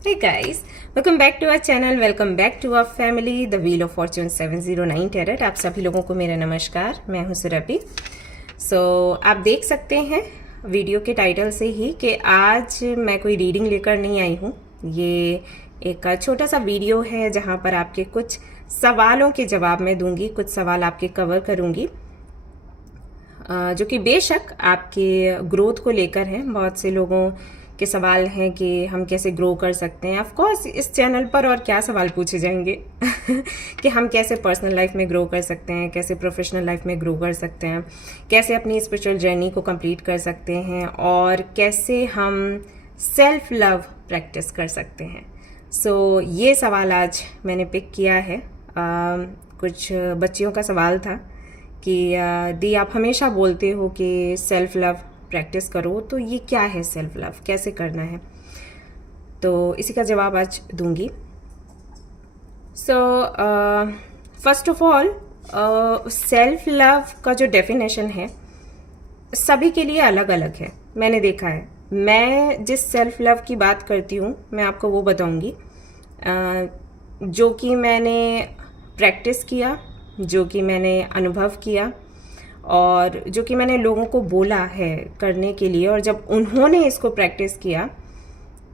Hey guys, welcome back to our channel, welcome back to our family, The Wheel of Fortune 709 Tarot। आप सभी लोगों को मेरा नमस्कार। मैं हूं सुरभि। आप देख सकते हैं वीडियो के टाइटल से ही कि आज मैं कोई रीडिंग लेकर नहीं आई हूं। ये एक छोटा सा वीडियो है जहां पर आपके कुछ सवालों के जवाब मैं दूंगी, कुछ सवाल आपके कवर करूंगी जो कि बेशक आपके ग्रोथ को लेकर हैं। बहुत से लोगों के सवाल हैं कि हम कैसे ग्रो कर सकते हैं। ऑफ कोर्स इस चैनल पर और क्या सवाल पूछे जाएंगे कि हम कैसे पर्सनल लाइफ में ग्रो कर सकते हैं, कैसे प्रोफेशनल लाइफ में ग्रो कर सकते हैं, कैसे अपनी स्पिरिचुअल जर्नी को कंप्लीट कर सकते हैं और कैसे हम सेल्फ लव प्रैक्टिस कर सकते हैं। ये सवाल आज मैंने पिक किया है। कुछ बच्चियों का सवाल था कि दी आप हमेशा बोलते हो कि सेल्फ लव प्रैक्टिस करो, तो ये क्या है सेल्फ लव, कैसे करना है? तो इसी का जवाब आज दूंगी। First of all self love का जो डेफिनेशन है सभी के लिए अलग अलग है। मैंने देखा है, मैं जिस सेल्फ लव की बात करती हूँ मैं आपको वो बताऊंगी जो कि मैंने प्रैक्टिस किया, जो कि मैंने अनुभव किया और जो कि मैंने लोगों को बोला है करने के लिए, और जब उन्होंने इसको प्रैक्टिस किया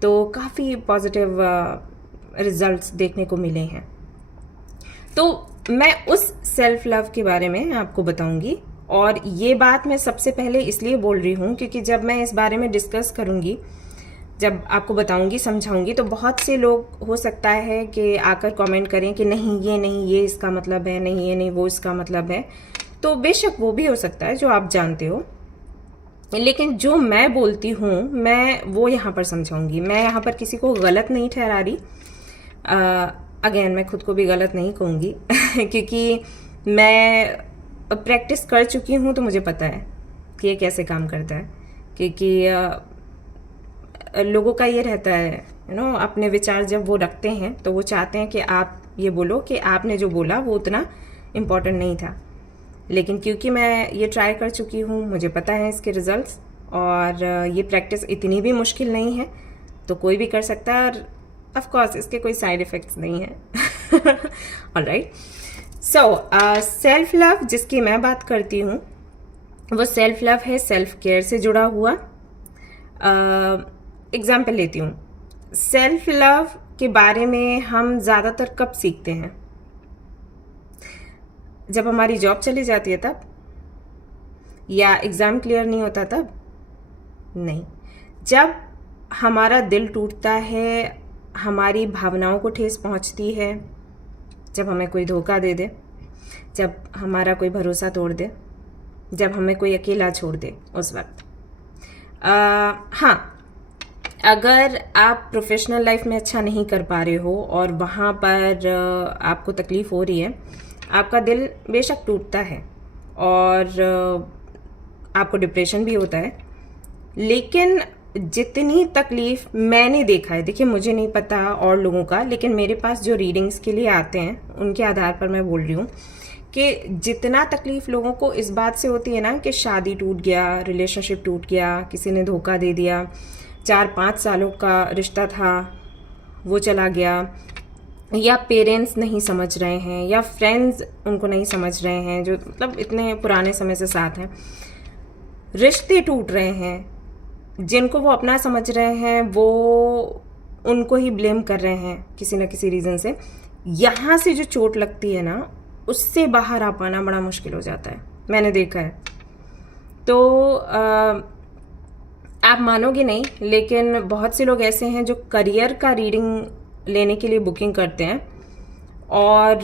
तो काफ़ी पॉजिटिव रिजल्ट्स देखने को मिले हैं। तो मैं उस सेल्फ लव के बारे में आपको बताऊंगी, और ये बात मैं सबसे पहले इसलिए बोल रही हूँ क्योंकि जब मैं इस बारे में डिस्कस करूँगी, जब आपको बताऊंगी, समझाऊंगी, तो बहुत से लोग हो सकता है कि आकर कमेंट करें कि नहीं ये इसका मतलब है, नहीं ये नहीं वो इसका मतलब है। तो बेशक वो भी हो सकता है जो आप जानते हो, लेकिन जो मैं बोलती हूँ मैं वो यहाँ पर समझाऊंगी। मैं यहाँ पर किसी को गलत नहीं ठहरा रही। अगेन मैं खुद को भी गलत नहीं कहूँगी क्योंकि मैं प्रैक्टिस कर चुकी हूँ, तो मुझे पता है कि ये कैसे काम करता है। क्योंकि लोगों का ये रहता है अपने विचार जब वो रखते हैं तो वो चाहते हैं कि आप ये बोलो कि आपने जो बोला वो उतना इम्पोर्टेंट नहीं था। लेकिन क्योंकि मैं ये ट्राई कर चुकी हूँ, मुझे पता है इसके रिजल्ट्स, और ये प्रैक्टिस इतनी भी मुश्किल नहीं है, तो कोई भी कर सकता है। और ऑफ कोर्स इसके कोई साइड इफ़ेक्ट्स नहीं है। ऑलराइट, सेल्फ लव जिसकी मैं बात करती हूँ वो सेल्फ लव है सेल्फ केयर से जुड़ा हुआ। एग्जाम्पल लेती हूँ, सेल्फ लव के बारे में हम ज़्यादातर कब सीखते हैं? जब हमारी जॉब चली जाती है तब, या एग्ज़ाम क्लियर नहीं होता तब? नहीं, जब हमारा दिल टूटता है, हमारी भावनाओं को ठेस पहुंचती है, जब हमें कोई धोखा दे दे, जब हमारा कोई भरोसा तोड़ दे, जब हमें कोई अकेला छोड़ दे, उस वक्त। हाँ, अगर आप प्रोफेशनल लाइफ में अच्छा नहीं कर पा रहे हो और वहाँ पर आपको तकलीफ़ हो रही है, आपका दिल बेशक टूटता है और आपको डिप्रेशन भी होता है, लेकिन जितनी तकलीफ मैंने देखा है, देखिए मुझे नहीं पता और लोगों का, लेकिन मेरे पास जो रीडिंग्स के लिए आते हैं उनके आधार पर मैं बोल रही हूँ कि जितना तकलीफ लोगों को इस बात से होती है ना कि शादी टूट गया, रिलेशनशिप टूट गया, किसी ने धोखा दे दिया, 4-5 सालों का रिश्ता था वो चला गया, या पेरेंट्स नहीं समझ रहे हैं, या फ्रेंड्स उनको नहीं समझ रहे हैं जो मतलब इतने पुराने समय से साथ हैं, रिश्ते टूट रहे हैं, जिनको वो अपना समझ रहे हैं वो उनको ही ब्लेम कर रहे हैं किसी न किसी रीज़न से। यहाँ से जो चोट लगती है ना, उससे बाहर आ पाना बड़ा मुश्किल हो जाता है, मैंने देखा है। तो आप मानोगे नहीं, लेकिन बहुत से लोग ऐसे हैं जो करियर का रीडिंग लेने के लिए बुकिंग करते हैं और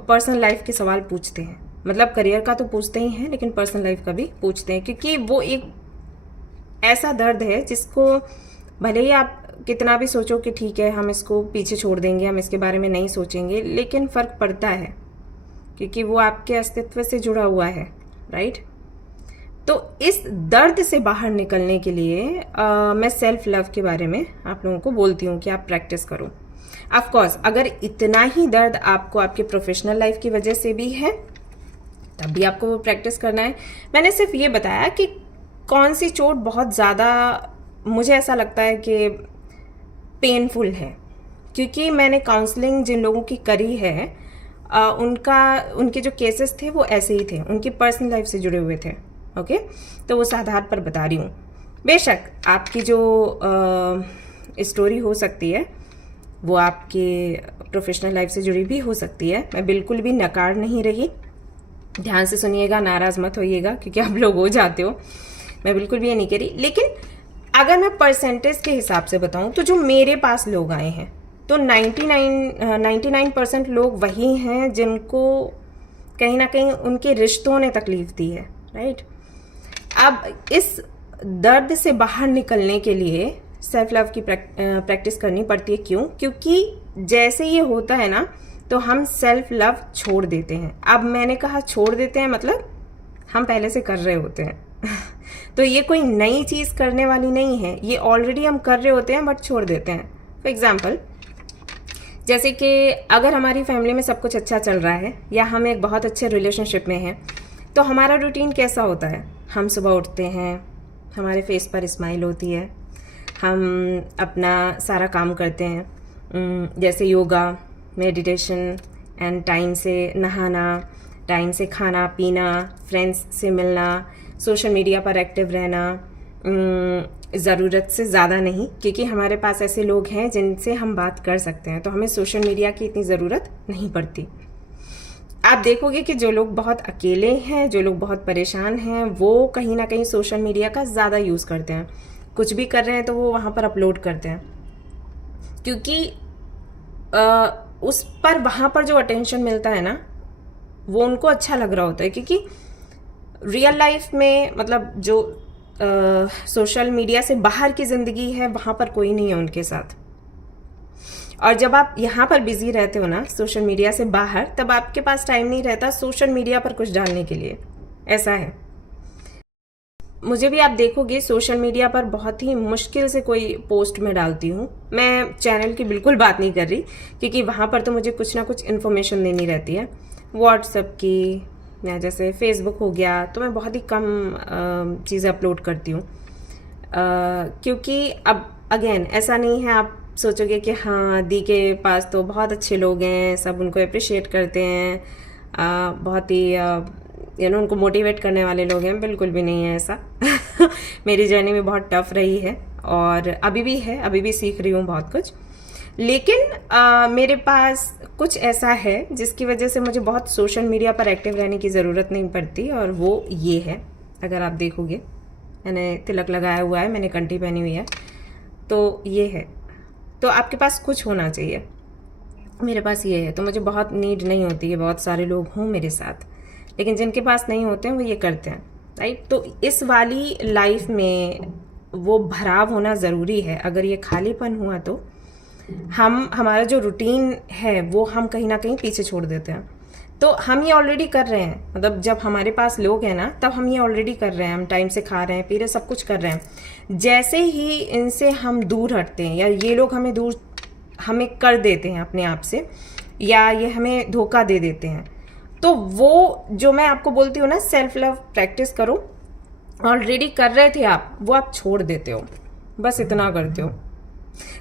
पर्सनल लाइफ के सवाल पूछते हैं। मतलब करियर का तो पूछते ही हैं, लेकिन पर्सनल लाइफ का भी पूछते हैं, क्योंकि वो एक ऐसा दर्द है जिसको भले ही आप कितना भी सोचो कि ठीक है हम इसको पीछे छोड़ देंगे, हम इसके बारे में नहीं सोचेंगे, लेकिन फ़र्क पड़ता है क्योंकि वो आपके अस्तित्व से जुड़ा हुआ है, राइट? तो इस दर्द से बाहर निकलने के लिए मैं सेल्फ लव के बारे में आप लोगों को बोलती हूँ कि आप प्रैक्टिस करो। ऑफ कोर्स अगर इतना ही दर्द आपको आपके प्रोफेशनल लाइफ की वजह से भी है तब भी आपको वो प्रैक्टिस करना है। मैंने सिर्फ ये बताया कि कौन सी चोट बहुत ज़्यादा, मुझे ऐसा लगता है कि पेनफुल है, क्योंकि मैंने काउंसलिंग जिन लोगों की करी है उनके जो केसेस थे वो ऐसे ही थे, उनकी पर्सनल लाइफ से जुड़े हुए थे। ओके, तो उस आधार पर बता रही हूँ। बेशक आपकी जो स्टोरी हो सकती है वो आपके प्रोफेशनल लाइफ से जुड़ी भी हो सकती है, मैं बिल्कुल भी नकार नहीं रही। ध्यान से सुनिएगा, नाराज मत होइएगा, क्योंकि आप लोग हो जाते हो, मैं बिल्कुल भी ये नहीं करी। लेकिन अगर मैं परसेंटेज के हिसाब से बताऊं तो जो मेरे पास लोग आए हैं तो 99% लोग वही हैं जिनको कहीं ना कहीं उनके रिश्तों ने तकलीफ दी है, राइट। अब इस दर्द से बाहर निकलने के लिए सेल्फ लव की प्रैक्टिस करनी पड़ती है। क्यों? क्योंकि जैसे ये होता है ना तो हम सेल्फ लव छोड़ देते हैं। अब मैंने कहा छोड़ देते हैं, मतलब हम पहले से कर रहे होते हैं तो ये कोई नई चीज़ करने वाली नहीं है, ये ऑलरेडी हम कर रहे होते हैं बट छोड़ देते हैं। फॉर एग्जाम्पल, जैसे कि अगर हमारी फैमिली में सब कुछ अच्छा चल रहा है या हम एक बहुत अच्छे रिलेशनशिप में हैं, तो हमारा रूटीन कैसा होता है? हम सुबह उठते हैं, हमारे फेस पर स्माइल होती है, हम अपना सारा काम करते हैं, जैसे योगा, मेडिटेशन एंड टाइम से नहाना, टाइम से खाना पीना, फ्रेंड्स से मिलना, सोशल मीडिया पर एक्टिव रहना, ज़रूरत से ज़्यादा नहीं, क्योंकि हमारे पास ऐसे लोग हैं जिनसे हम बात कर सकते हैं, तो हमें सोशल मीडिया की इतनी ज़रूरत नहीं पड़ती। आप देखोगे कि जो लोग बहुत अकेले हैं, जो लोग बहुत परेशान हैं, वो कहीं ना कहीं सोशल मीडिया का ज़्यादा यूज़ करते हैं। कुछ भी कर रहे हैं तो वो वहाँ पर अपलोड करते हैं, क्योंकि उस पर वहाँ पर जो अटेंशन मिलता है ना वो उनको अच्छा लग रहा होता है। क्योंकि रियल लाइफ में मतलब जो सोशल मीडिया से बाहर की ज़िंदगी है वहाँ पर कोई नहीं है उनके साथ। और जब आप यहाँ पर बिजी रहते हो ना सोशल मीडिया से बाहर, तब आपके पास टाइम नहीं रहता सोशल मीडिया पर कुछ डालने के लिए। ऐसा है, मुझे भी आप देखोगे सोशल मीडिया पर बहुत ही मुश्किल से कोई पोस्ट में डालती हूँ। मैं चैनल की बिल्कुल बात नहीं कर रही, क्योंकि वहाँ पर तो मुझे कुछ ना कुछ इन्फॉर्मेशन देनी रहती है। व्हाट्सएप की या जैसे फेसबुक हो गया तो मैं बहुत ही कम चीज़ें अपलोड करती हूँ, क्योंकि अब अगेन ऐसा नहीं है आप सोचोगे कि हाँ दी के पास तो बहुत अच्छे लोग हैं, सब उनको अप्रिशिएट करते हैं, बहुत ही उनको मोटिवेट करने वाले लोग हैं। बिल्कुल भी नहीं है ऐसा मेरी जर्नी में बहुत टफ रही है और अभी भी है, अभी भी सीख रही हूँ बहुत कुछ। लेकिन मेरे पास कुछ ऐसा है जिसकी वजह से मुझे बहुत सोशल मीडिया पर एक्टिव रहने की ज़रूरत नहीं पड़ती, और वो ये है। अगर आप देखोगे मैंने तिलक लगाया हुआ है, मैंने कंठी पहनी हुई है, तो ये है। तो आपके पास कुछ होना चाहिए, मेरे पास ये है, तो मुझे बहुत नीड नहीं होती है बहुत सारे लोग हों मेरे साथ। लेकिन जिनके पास नहीं होते हैं वो ये करते हैं, राइट। तो इस वाली लाइफ में वो भराव होना ज़रूरी है। अगर ये खालीपन हुआ तो हमारा जो रूटीन है वो हम कहीं ना कहीं पीछे छोड़ देते हैं। तो हम ये ऑलरेडी कर रहे हैं, मतलब जब हमारे पास लोग हैं ना तब हम ये ऑलरेडी कर रहे हैं, हम टाइम से खा रहे हैं, पी रहे हैं, सब कुछ कर रहे हैं। जैसे ही इनसे हम दूर हटते हैं या ये लोग हमें कर देते हैं अपने आप से, या ये हमें धोखा दे देते हैं, तो वो जो मैं आपको बोलती हूँ ना सेल्फ लव प्रैक्टिस करो, ऑलरेडी कर रहे थे आप, वो आप छोड़ देते हो, बस इतना करते हो।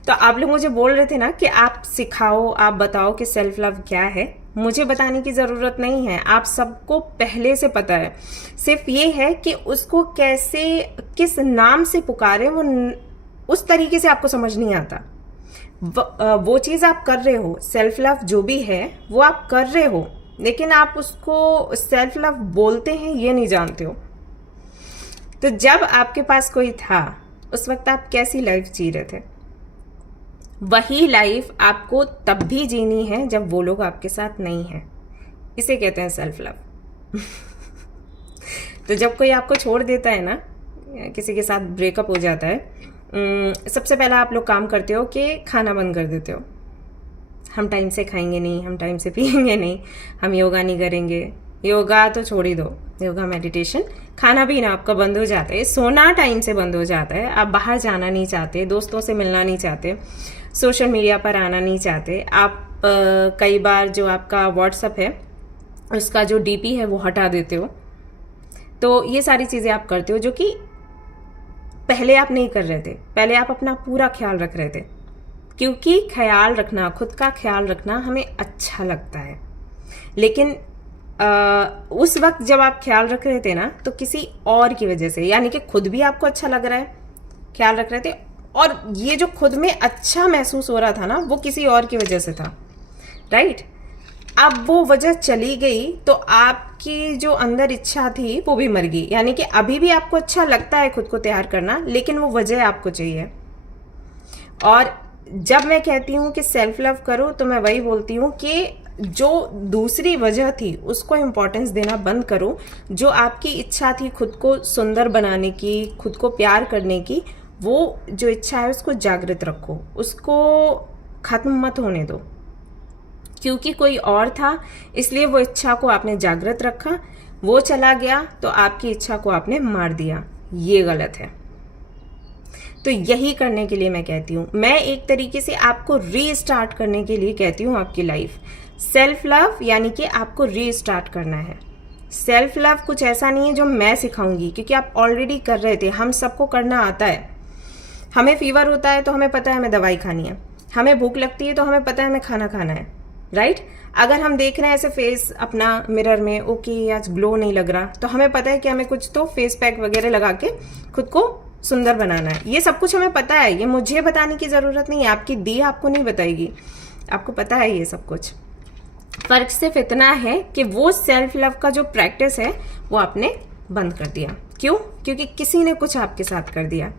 तो आप लोग मुझे बोल रहे थे ना कि आप सिखाओ, आप बताओ कि सेल्फ लव क्या है। मुझे बताने की ज़रूरत नहीं है, आप सबको पहले से पता है। सिर्फ ये है कि उसको कैसे, किस नाम से पुकारे, वो उस तरीके से आपको समझ नहीं आता। वो चीज़ आप कर रहे हो, सेल्फ लव जो भी है वो आप कर रहे हो, लेकिन आप उसको सेल्फ लव बोलते हैं ये नहीं जानते हो। तो जब आपके पास कोई था उस वक्त आप कैसी लाइफ जी रहे थे, वही लाइफ आपको तब भी जीनी है जब वो लोग आपके साथ नहीं है। इसे कहते हैं सेल्फ लव तो जब कोई आपको छोड़ देता है ना, किसी के साथ ब्रेकअप हो जाता है, सबसे पहला आप लोग काम करते हो कि खाना बंद कर देते हो। हम टाइम से खाएंगे नहीं, हम टाइम से पिएंगे नहीं, हम योगा नहीं करेंगे। योगा तो छोड़ ही दो, योगा मेडिटेशन, खाना पीना आपका बंद हो जाता है, सोना टाइम से बंद हो जाता है, आप बाहर जाना नहीं चाहते, दोस्तों से मिलना नहीं चाहते, सोशल मीडिया पर आना नहीं चाहते। आप कई बार जो आपका व्हाट्सएप है उसका जो डीपी है वो हटा देते हो। तो ये सारी चीज़ें आप करते हो जो कि पहले आप नहीं कर रहे थे। पहले आप अपना पूरा ख्याल रख रहे थे, क्योंकि ख्याल रखना, खुद का ख्याल रखना हमें अच्छा लगता है। लेकिन उस वक्त जब आप ख्याल रख रहे थे ना, तो किसी और की वजह से, यानी कि खुद भी आपको अच्छा लग रहा है, ख्याल रख रहे थे, और ये जो खुद में अच्छा महसूस हो रहा था ना, वो किसी और की वजह से था, राइट। अब वो वजह चली गई तो आपकी जो अंदर इच्छा थी वो भी मर गई। यानी कि अभी भी आपको अच्छा लगता है खुद को तैयार करना, लेकिन वो वजह आपको चाहिए। और जब मैं कहती हूँ कि सेल्फ लव करो, तो मैं वही बोलती हूँ कि जो दूसरी वजह थी उसको इम्पोर्टेंस देना बंद करो। जो आपकी इच्छा थी खुद को सुंदर बनाने की, खुद को प्यार करने की, वो जो इच्छा है उसको जागृत रखो, उसको खत्म मत होने दो। क्योंकि कोई और था इसलिए वो इच्छा को आपने जागृत रखा, वो चला गया तो आपकी इच्छा को आपने मार दिया। ये गलत है। तो यही करने के लिए मैं कहती हूँ, मैं एक तरीके से आपको रीस्टार्ट करने के लिए कहती हूँ आपकी लाइफ। सेल्फ लव यानी कि आपको रीस्टार्ट करना है। सेल्फ लव कुछ ऐसा नहीं है जो मैं सिखाऊंगी, क्योंकि आप ऑलरेडी कर रहे थे। हम सबको करना आता है। हमें फीवर होता है तो हमें पता है हमें दवाई खानी है, हमें भूख लगती है तो हमें पता है हमें खाना खाना है, राइट। अगर हम देख रहे हैं ऐसे फेस अपना मिरर में, ओके आज ग्लो नहीं लग रहा, तो हमें पता है कि हमें कुछ तो फेस पैक वगैरह लगा के खुद को सुंदर बनाना है। ये सब कुछ हमें पता है, ये मुझे बताने की जरूरत नहीं है। आपकी दी आपको नहीं बताएगी, आपको पता है ये सब कुछ। फर्क सिर्फ इतना है कि वो सेल्फ लव का जो प्रैक्टिस है वो आपने बंद कर दिया। क्यों? क्योंकि किसी ने कुछ आपके साथ कर दिया।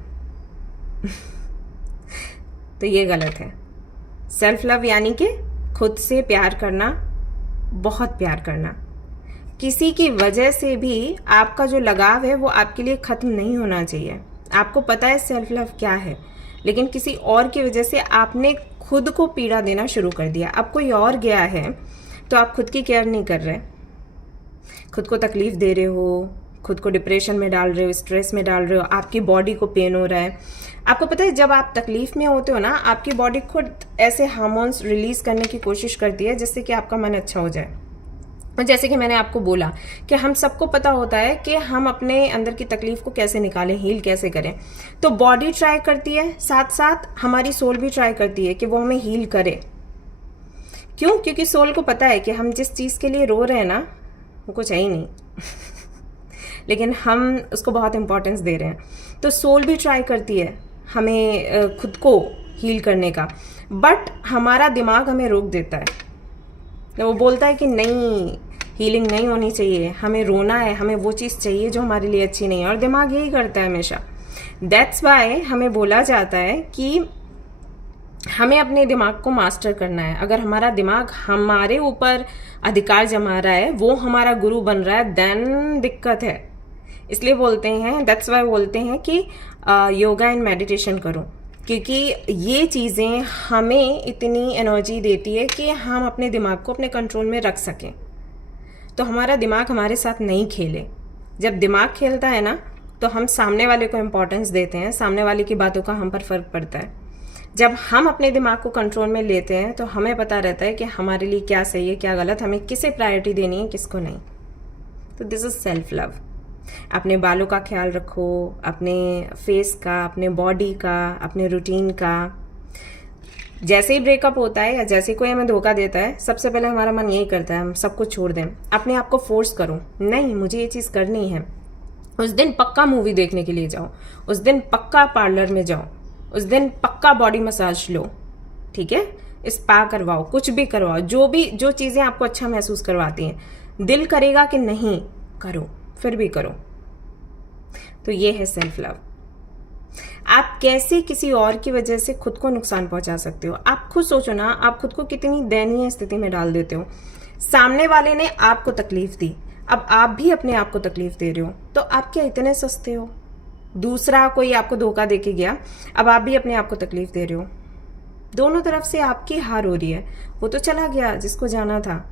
तो ये गलत है। सेल्फ लव यानी कि खुद से प्यार करना, बहुत प्यार करना। किसी की वजह से भी आपका जो लगाव है वो आपके लिए खत्म नहीं होना चाहिए। आपको पता है सेल्फ लव क्या है, लेकिन किसी और की वजह से आपने खुद को पीड़ा देना शुरू कर दिया। अब कोई और गया है तो आप खुद की केयर नहीं कर रहे, खुद को तकलीफ दे रहे हो, खुद को डिप्रेशन में डाल रहे हो, स्ट्रेस में डाल रहे हो, आपकी बॉडी को पेन हो रहा है। आपको पता है जब आप तकलीफ में होते हो ना, आपकी बॉडी खुद ऐसे हार्मोन्स रिलीज करने की कोशिश करती है जिससे कि आपका मन अच्छा हो जाए। और जैसे कि मैंने आपको बोला कि हम सबको पता होता है कि हम अपने अंदर की तकलीफ को कैसे निकालें, हील कैसे करें। तो बॉडी ट्राई करती है, साथ साथ हमारी सोल भी ट्राई करती है कि वो हमें हील करे। क्यों? क्योंकि सोल को पता है कि हम जिस चीज़ के लिए रो रहे हैं ना वो कुछ है ही नहीं लेकिन हम उसको बहुत इंपॉर्टेंस दे रहे हैं। तो सोल भी ट्राई करती है हमें खुद को हील करने का, बट हमारा दिमाग हमें रोक देता है। तो वो बोलता है कि नहीं, हीलिंग नहीं होनी चाहिए, हमें रोना है, हमें वो चीज़ चाहिए जो हमारे लिए अच्छी नहीं है। और दिमाग यही करता है हमेशा। दैट्स वाई हमें बोला जाता है कि हमें अपने दिमाग को मास्टर करना है। अगर हमारा दिमाग हमारे ऊपर अधिकार जमा रहा है, वो हमारा गुरु बन रहा है, देन दिक्कत है। इसलिए बोलते हैं, दैट्स वाई बोलते हैं कि योगा एंड मेडिटेशन करो, क्योंकि ये चीज़ें हमें इतनी एनर्जी देती है कि हम अपने दिमाग को अपने कंट्रोल में रख सकें। तो हमारा दिमाग हमारे साथ नहीं खेले। जब दिमाग खेलता है ना, तो हम सामने वाले को इम्पोर्टेंस देते हैं, सामने वाले की बातों का हम पर फर्क पड़ता है। जब हम अपने दिमाग को कंट्रोल में लेते हैं तो हमें पता रहता है कि हमारे लिए क्या सही है, क्या गलत, हमें किसे प्रायोरिटी देनी है, किसको नहीं। तो दिस इज सेल्फ लव। अपने बालों का ख्याल रखो, अपने फेस का, अपने बॉडी का, अपने रूटीन का। जैसे ही ब्रेकअप होता है या जैसे कोई हमें धोखा देता है, सबसे पहले हमारा मन यही करता है हम सब कुछ छोड़ दें। अपने आप को फोर्स करो, नहीं मुझे ये चीज़ करनी है। उस दिन पक्का मूवी देखने के लिए जाओ, उस दिन पक्का पार्लर में जाओ, उस दिन पक्का बॉडी मसाज लो, ठीक है, स्पा करवाओ, कुछ भी करवाओ, जो चीज़ें आपको अच्छा महसूस करवाती हैं। दिल करेगा कि नहीं करो, फिर भी करो। तो ये है सेल्फ लव। आप कैसे किसी और की वजह से खुद को नुकसान पहुंचा सकते हो? आप खुद सोचो ना, आप खुद को कितनी दयनीय स्थिति में डाल देते हो। सामने वाले ने आपको तकलीफ दी, अब आप भी अपने आप को तकलीफ दे रहे हो, तो आप क्या इतने सस्ते हो? दूसरा कोई आपको धोखा देके गया, अब आप भी अपने आप को तकलीफ दे रहे हो। दोनों तरफ से आपकी हार हो रही है। वो तो चला गया जिसको जाना था,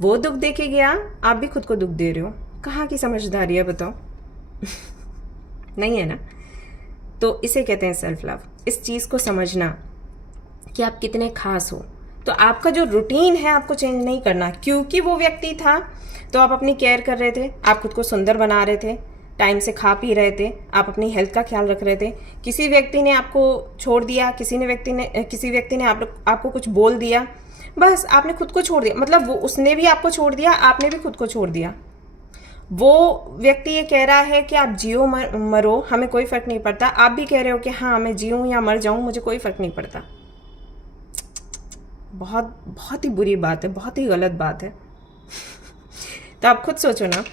वो दुख देके गया, आप भी खुद को दुख दे रहे हो। कहाँ की समझदारी है बताओ? नहीं है ना? तो इसे कहते हैं सेल्फ लव। इस चीज को समझना कि आप कितने खास हो। तो आपका जो रूटीन है आपको चेंज नहीं करना, क्योंकि वो व्यक्ति था तो आप अपनी केयर कर रहे थे, आप खुद को सुंदर बना रहे थे, टाइम से खा पी रहे थे, आप अपनी हेल्थ का ख्याल रख रहे थे। किसी व्यक्ति ने आपको छोड़ दिया, किसी व्यक्ति ने आपको कुछ बोल दिया, बस आपने खुद को छोड़ दिया। मतलब वो उसने भी आपको छोड़ दिया, आपने भी खुद को छोड़ दिया। वो व्यक्ति ये कह रहा है कि आप जियो मरो, हमें कोई फर्क नहीं पड़ता। आप भी कह रहे हो कि हाँ मैं जीऊँ या मर जाऊँ, मुझे कोई फर्क नहीं पड़ता। बहुत बहुत ही बुरी बात है, बहुत ही गलत बात है। तो आप खुद सोचो ना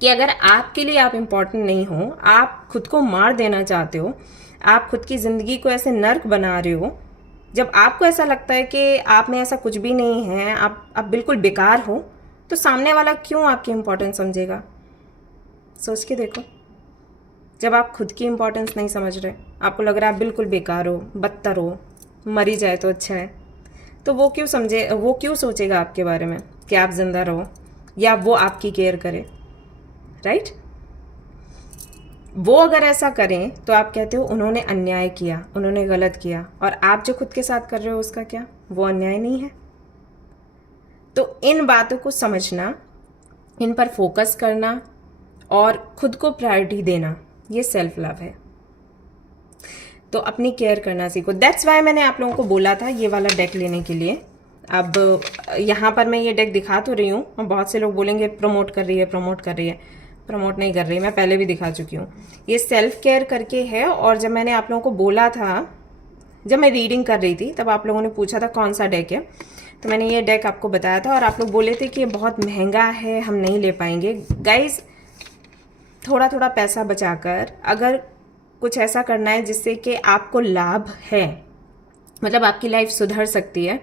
कि अगर आपके लिए आप इम्पोर्टेंट नहीं हो, आप खुद को मार देना चाहते हो, आप खुद की ज़िंदगी को ऐसे नर्क बना रहे हो, जब आपको ऐसा लगता है कि आप में ऐसा कुछ भी नहीं है, आप बिल्कुल बेकार हो, तो सामने वाला क्यों आपकी इम्पोर्टेंस समझेगा? सोच के देखो। जब आप खुद की इम्पोर्टेंस नहीं समझ रहे, आपको लग रहा है आप बिल्कुल बेकार हो, बदतर हो, मरी जाए तो अच्छा है, तो वो क्यों सोचेगा आपके बारे में कि आप जिंदा रहो या वो आपकी केयर करे, राइट? वो अगर ऐसा करें तो आप कहते हो उन्होंने अन्याय किया, उन्होंने गलत किया, और आप जो खुद के साथ कर रहे हो उसका क्या? वो अन्याय नहीं है? तो इन बातों को समझना, इन पर फोकस करना और खुद को प्रायोरिटी देना, ये सेल्फ लव है। तो अपनी केयर करना सीखो। दैट्स वाई मैंने आप लोगों को बोला था ये वाला डेक लेने के लिए। अब यहाँ पर मैं ये डेक दिखा तो रही हूँ, और बहुत से लोग बोलेंगे प्रमोट कर रही है, प्रमोट कर रही है। प्रमोट नहीं कर रही, मैं पहले भी दिखा चुकी हूँ। ये सेल्फ केयर करके है, और जब मैंने आप लोगों को बोला था, जब मैं रीडिंग कर रही थी, तब आप लोगों ने पूछा था कौन सा डेक है, तो मैंने ये डेक आपको बताया था, और आप लोग बोले थे कि ये बहुत महंगा है, हम नहीं ले पाएंगे। गाइज, थोड़ा थोड़ा पैसा बचाकर अगर कुछ ऐसा करना है जिससे कि आपको लाभ है, मतलब आपकी लाइफ सुधर सकती है,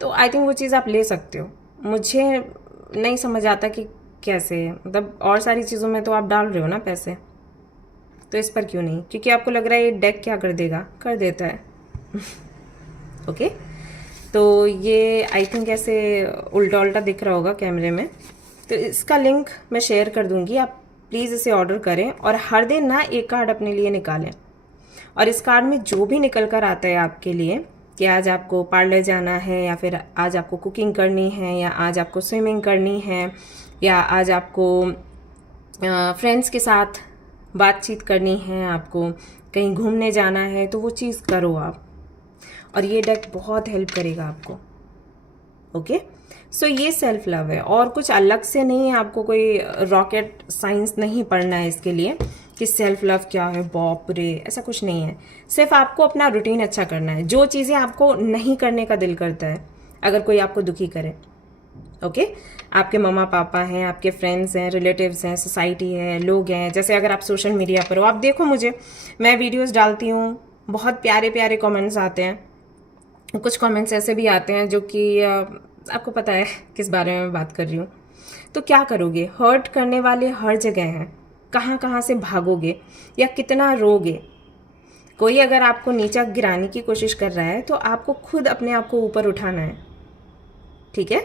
तो आई थिंक वो चीज़ आप ले सकते हो। मुझे नहीं समझ आता कि कैसे, मतलब और सारी चीज़ों में तो आप डाल रहे हो ना पैसे, तो इस पर क्यों नहीं? क्योंकि आपको लग रहा है ये डेक क्या कर देगा, कर देता है। ओके, तो ये आई थिंक ऐसे उल्टा उल्टा दिख रहा होगा कैमरे में, तो इसका लिंक मैं शेयर कर दूंगी, आप प्लीज़ इसे ऑर्डर करें, और हर दिन ना एक कार्ड अपने लिए निकालें, और इस कार्ड में जो भी निकल कर आता है आपके लिए, कि आज आपको पार्लर जाना है, या फिर आज आपको कुकिंग करनी है, या आज आपको स्विमिंग करनी है, या आज आपको फ्रेंड्स के साथ बातचीत करनी है, आपको कहीं घूमने जाना है, तो वो चीज़ करो आप, और ये डेक बहुत हेल्प करेगा आपको। ओके, सो ये सेल्फ लव है, और कुछ अलग से नहीं है। आपको कोई रॉकेट साइंस नहीं पढ़ना है इसके लिए कि सेल्फ लव क्या है, बाप रे, ऐसा कुछ नहीं है। सिर्फ आपको अपना रूटीन अच्छा करना है, जो चीज़ें आपको नहीं करने का दिल करता है, अगर कोई आपको दुखी करे। ओके, आपके मम्मा पापा हैं, आपके फ्रेंड्स हैं, रिलेटिव्स हैं, सोसाइटी है, लोग हैं। जैसे अगर आप सोशल मीडिया पर हो, आप देखो मुझे, मैं वीडियोस डालती हूँ, बहुत प्यारे प्यारे कमेंट्स आते हैं, कुछ कमेंट्स ऐसे भी आते हैं जो कि आपको पता है किस बारे में मैं बात कर रही हूँ। तो क्या करोगे? हर्ट करने वाले हर जगह हैं, कहाँ कहाँ से भागोगे या कितना रोगे? कोई अगर आपको नीचा गिराने की कोशिश कर रहा है, तो आपको खुद अपने आप को ऊपर उठाना है, ठीक है?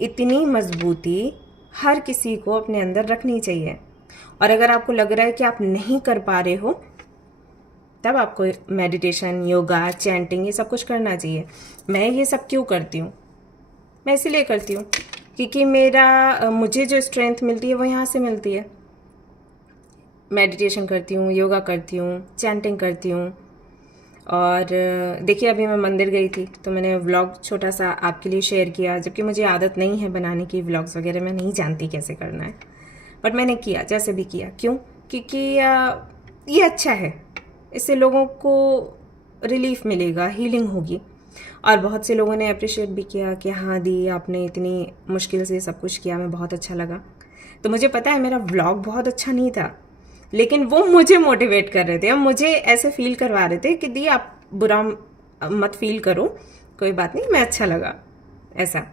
इतनी मजबूती हर किसी को अपने अंदर रखनी चाहिए, और अगर आपको लग रहा है कि आप नहीं कर पा रहे हो, तब आपको मेडिटेशन, योगा, चैंटिंग, ये सब कुछ करना चाहिए। मैं ये सब क्यों करती हूँ? मैं इसीलिए करती हूँ क्योंकि मुझे जो स्ट्रेंथ मिलती है वो यहाँ से मिलती है। मेडिटेशन करती हूँ, योगा करती हूँ, चैंटिंग करती हूँ, और देखिए अभी मैं मंदिर गई थी, तो मैंने व्लॉग छोटा सा आपके लिए शेयर किया, जबकि मुझे आदत नहीं है बनाने की व्लॉग्स वगैरह, मैं नहीं जानती कैसे करना है, बट मैंने किया, जैसे भी किया। क्यों? क्योंकि ये अच्छा है, इससे लोगों को रिलीफ मिलेगा, हीलिंग होगी। और बहुत से लोगों ने अप्रिशिएट भी किया कि हाँ दी, आपने इतनी मुश्किल से सब कुछ किया, मैं बहुत अच्छा लगा। तो मुझे पता है मेरा व्लॉग बहुत अच्छा नहीं था, लेकिन वो मुझे मोटिवेट कर रहे थे, अब मुझे ऐसे फील करवा रहे थे कि दी आप बुरा मत फील करो, कोई बात नहीं, मैं अच्छा लगा, ऐसा।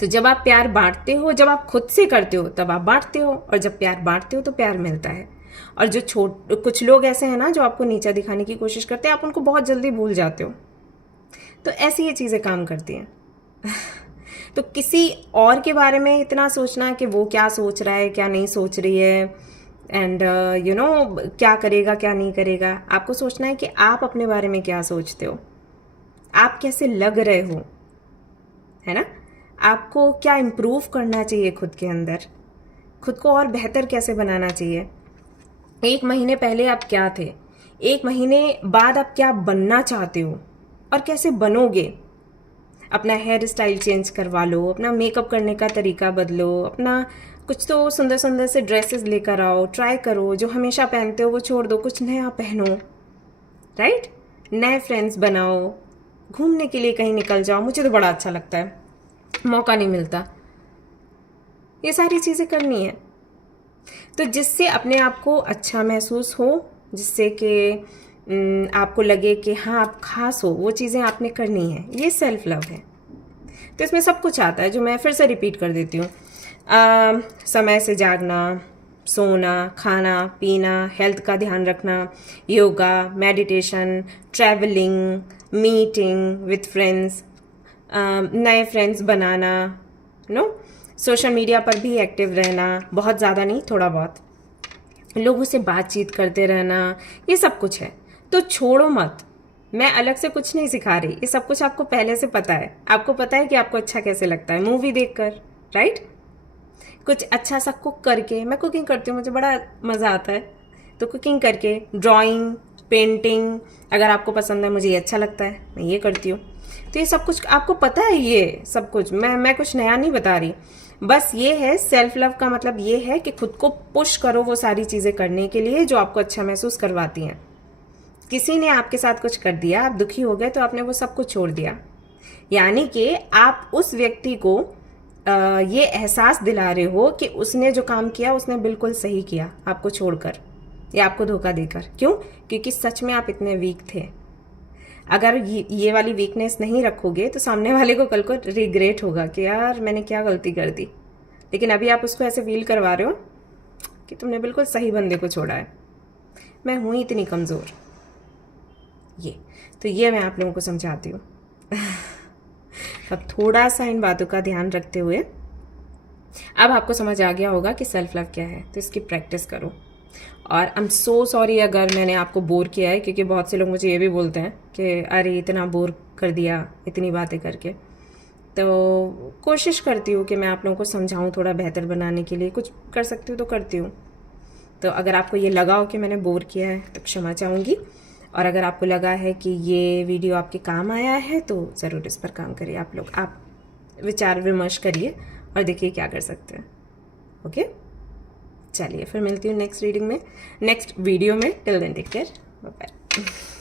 तो जब आप प्यार बांटते हो, जब आप खुद से करते हो तब आप बांटते हो, और जब प्यार बांटते हो तो प्यार मिलता है। और जो कुछ लोग ऐसे हैं ना जो आपको नीचा दिखाने की कोशिश करते हैं, आप उनको बहुत जल्दी भूल जाते हो। तो ऐसी ये चीज़ें काम करती हैं। तो किसी और के बारे में इतना सोचना कि वो क्या सोच रहा है, क्या नहीं सोच रही है, एंड यू नो क्या करेगा क्या नहीं करेगा, आपको सोचना है कि आप अपने बारे में क्या सोचते हो, आप कैसे लग रहे हो, है ना? आपको क्या इम्प्रूव करना चाहिए खुद के अंदर, खुद को और बेहतर कैसे बनाना चाहिए। 1 महीने पहले आप क्या थे, 1 महीने बाद आप क्या बनना चाहते हो और कैसे बनोगे। अपना हेयर स्टाइल चेंज करवा लो, अपना मेकअप करने का तरीका बदलो, अपना कुछ तो सुंदर सुंदर से ड्रेसेस लेकर आओ, ट्राई करो, जो हमेशा पहनते हो वो छोड़ दो, कुछ नया पहनो, राइट। नए फ्रेंड्स बनाओ, घूमने के लिए कहीं निकल जाओ, मुझे तो बड़ा अच्छा लगता है, मौका नहीं मिलता। ये सारी चीज़ें करनी है तो जिससे अपने आप को अच्छा महसूस हो, जिससे कि आपको लगे कि हाँ आप खास हो, वो चीज़ें आपने करनी है। ये सेल्फ लव है। तो इसमें सब कुछ आता है जो मैं फिर से रिपीट कर देती हूँ। समय से जागना, सोना, खाना पीना, हेल्थ का ध्यान रखना, yoga, meditation, travelling, meeting with friends, नए फ्रेंड्स बनाना, सोशल मीडिया पर भी एक्टिव रहना, बहुत ज़्यादा नहीं, थोड़ा बहुत, लोगों से बातचीत करते रहना, ये सब कुछ है। तो छोड़ो मत, मैं अलग से कुछ नहीं सिखा रही, ये सब कुछ आपको पहले से पता है। आपको पता है कि आपको अच्छा कैसे लगता है मूवी देखकर, राइट। कुछ अच्छा सा कुक करके, मैं कुकिंग करती हूँ, मुझे बड़ा मज़ा आता है, तो कुकिंग करके, ड्राइंग, पेंटिंग, अगर आपको पसंद है, मुझे ये अच्छा लगता है, मैं ये करती हूँ। तो ये सब कुछ आपको पता है, ये सब कुछ मैं कुछ नया नहीं बता रही। बस ये है सेल्फ लव का मतलब ये है कि खुद को पुश करो वो सारी चीज़ें करने के लिए जो आपको अच्छा महसूस करवाती हैं। किसी ने आपके साथ कुछ कर दिया, आप दुखी हो गए, तो आपने वो सब कुछ छोड़ दिया, यानी कि आप उस व्यक्ति को ये एहसास दिला रहे हो कि उसने जो काम किया उसने बिल्कुल सही किया, आपको छोड़कर या आपको धोखा देकर। क्यों? क्योंकि सच में आप इतने वीक थे। अगर ये वाली वीकनेस नहीं रखोगे तो सामने वाले को कल को रिग्रेट होगा कि यार मैंने क्या गलती कर दी। लेकिन अभी आप उसको ऐसे फील करवा रहे हो कि तुमने बिल्कुल सही बंदे को छोड़ा है, मैं हूँ इतनी कमज़ोर। ये मैं आप लोगों को समझाती हूँ। अब थोड़ा सा इन बातों का ध्यान रखते हुए अब आपको समझ आ गया होगा कि सेल्फ लव क्या है, तो इसकी प्रैक्टिस करो। और आई एम सो सॉरी अगर मैंने आपको बोर किया है, क्योंकि बहुत से लोग मुझे ये भी बोलते हैं कि अरे इतना बोर कर दिया इतनी बातें करके। तो कोशिश करती हूँ कि मैं आप लोगों को समझाऊँ थोड़ा बेहतर बनाने के लिए, कुछ कर सकती हूँ तो करती हूँ। तो अगर आपको ये लगा हो कि मैंने बोर किया है तो क्षमा चाहूँगी, और अगर आपको लगा है कि ये वीडियो आपके काम आया है तो ज़रूर इस पर काम करिए। आप विचार विमर्श करिए और देखिए क्या कर सकते हैं। ओके, चलिए फिर मिलती हूँ नेक्स्ट वीडियो में। Till then take care, bye bye.